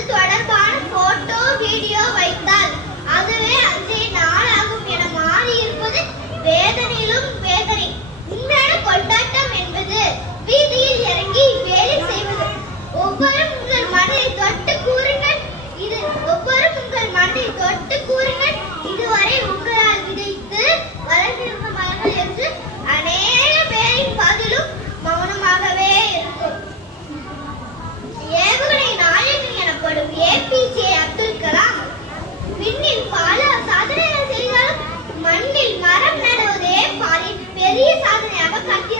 அது தொடர்பான photo video வைத்தால் அதுவே அன்றைய நாளாகும் என மாறி இருப்பது வேதனையிலும் வேதனை. உண்மையான கொண்டாட்டம் என்பது வீதியில் இறங்கி வேலை செய்வது. ஒவ்வொருவரும் உங்கள் மனதை தொட்டு கூறுங்கள். இதுவரை உங்களால் விதைத்து வளர்ந்திருந்த மரங்கள் என்று அநேக பேரின் பதிலும் மௌனமாகவே இருக்கும். ஏவுகணை நாயகன் எனப்படும் ஏபிஜே அப்துல் கலாம் விண்ணில் பல சாதனைகள் செய்தாலும் மண்ணில் மரம் நடுவதே பாரின் பெரிய சாதனையாக கருதி